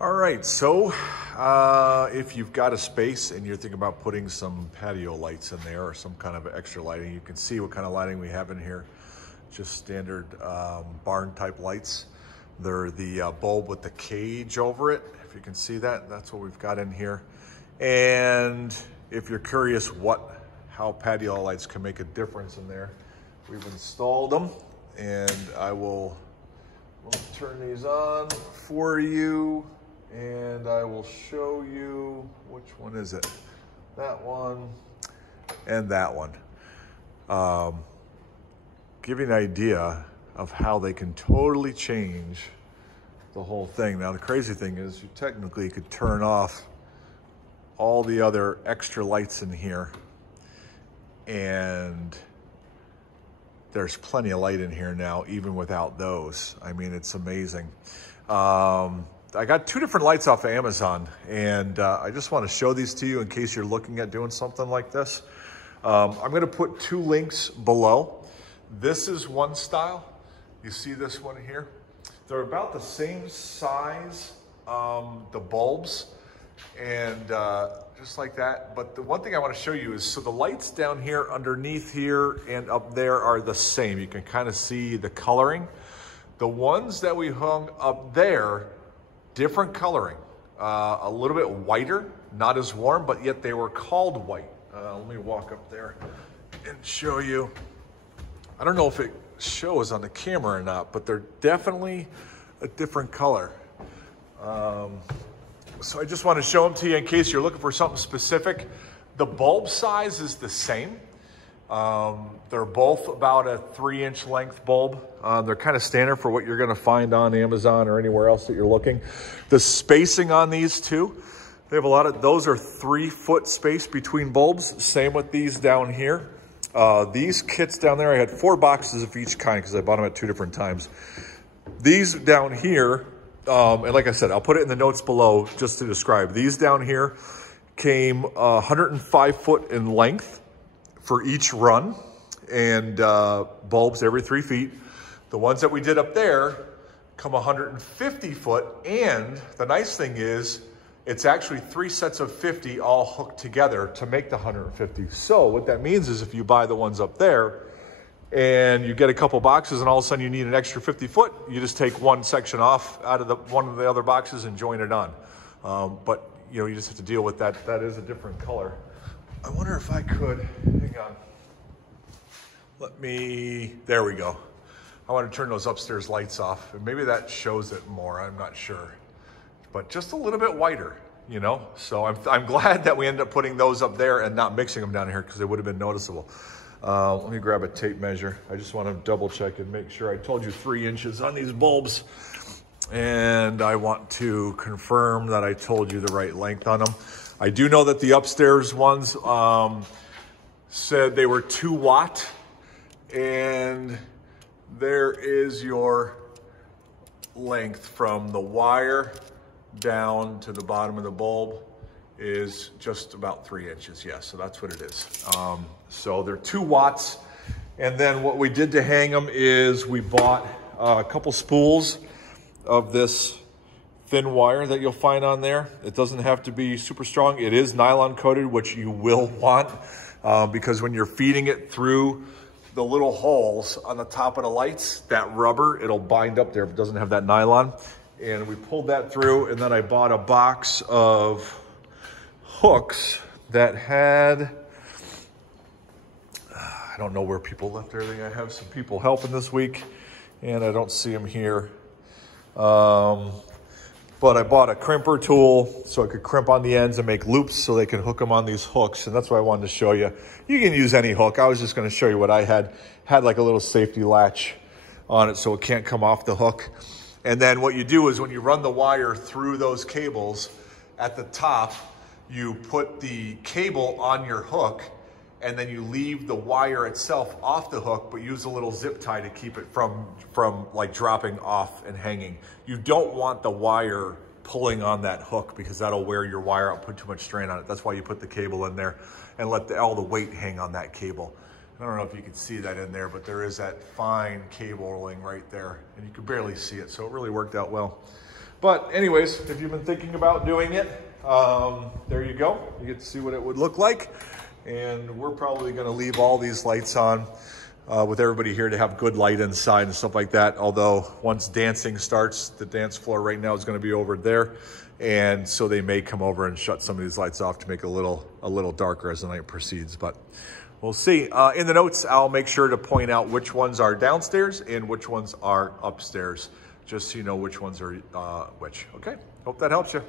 All right, so if you've got a space and you're thinking about putting some patio lights in there or some kind of extra lighting, you can see what kind of lighting we have in here. Just standard barn type lights. They're the bulb with the cage over it. If you can see that, that's what we've got in here. And if you're curious how patio lights can make a difference in there, we've installed them, and we'll turn these on for you. And I will show you, which one is it? That one and that one. Give you an idea of how they can totally change the whole thing. Now, the crazy thing is you technically could turn off all the other extra lights in here, and there's plenty of light in here now, even without those. I mean, it's amazing. I got two different lights off of Amazon, and I just want to show these to you in case you're looking at doing something like this. I'm going to put two links below. This is one style. You see this one here? They're about the same size, the bulbs, and just like that. But the one thing I want to show you is, so the lights down here, underneath here, and up there are the same. You can kind of see the coloring. The ones that we hung up there, different coloring, a little bit whiter, not as warm, but yet they were called white. Let me walk up there and show you. I don't know if it shows on the camera or not, but they're definitely a different color. So I just want to show them to you in case you're looking for something specific. The bulb size is the same. They're both about a 3-inch length bulb. They're kind of standard for what you're going to find on Amazon or anywhere else that you're looking. The spacing on these two, they have a lot of, those are 3-foot space between bulbs. Same with these down here. These kits down there, I had 4 boxes of each kind because I bought them at 2 different times. These down here, and like I said, I'll put it in the notes below just to describe. These down here came 105 foot in length for each run, and bulbs every 3 feet. The ones that we did up there come 150 foot, and the nice thing is it's actually 3 sets of 50 all hooked together to make the 150. So what that means is if you buy the ones up there and you get a couple boxes and all of a sudden you need an extra 50 foot, you just take one section off out of one of the other boxes and join it on. But you know, you just have to deal with that. That is a different color. I wonder if I could, hang on. There we go. I want to turn those upstairs lights off, and maybe that shows it more, I'm not sure. But just a little bit whiter, you know? So I'm glad that we ended up putting those up there and not mixing them down here, because they would have been noticeable. Let me grab a tape measure. I just want to double check and make sure. I told you 3 inches on these bulbs, and I want to confirm that I told you the right length on them. I do know that the upstairs ones said they were 2 watt, and there is your length from the wire down to the bottom of the bulb is just about 3 inches. Yes, so that's what it is. So they're 2 watts. And then what we did to hang them is we bought a couple spools of this thin wire that you'll find on there. It doesn't have to be super strong. It is nylon coated, which you will want because when you're feeding it through the little holes on the top of the lights, that rubber, it'll bind up there if it doesn't have that nylon. And we pulled that through, and then I bought a box of hooks that had, I don't know where people left everything. I have some people helping this week, and I don't see them here. But I bought a crimper tool so I could crimp on the ends and make loops so they can hook them on these hooks. And that's what I wanted to show you. You can use any hook. I was just going to show you what I had. Had like a little safety latch on it so it can't come off the hook. And then what you do is when you run the wire through those cables at the top, you put the cable on your hook, and then you leave the wire itself off the hook, but use a little zip tie to keep it from like dropping off and hanging. You don't want the wire pulling on that hook because that'll wear your wire out, put too much strain on it. That's why you put the cable in there and let all the weight hang on that cable. I don't know if you can see that in there, but there is that fine cabling right there, and you can barely see it, so it really worked out well. But anyways, if you've been thinking about doing it, there you go. You get to see what it would look like. And we're probably going to leave all these lights on with everybody here to have good light inside and stuff like that. Although once dancing starts, the dance floor right now is going to be over there. And so they may come over and shut some of these lights off to make it a little darker as the night proceeds. But we'll see. In the notes, I'll make sure to point out which ones are downstairs and which ones are upstairs, just so you know which ones are which. Okay, hope that helps you.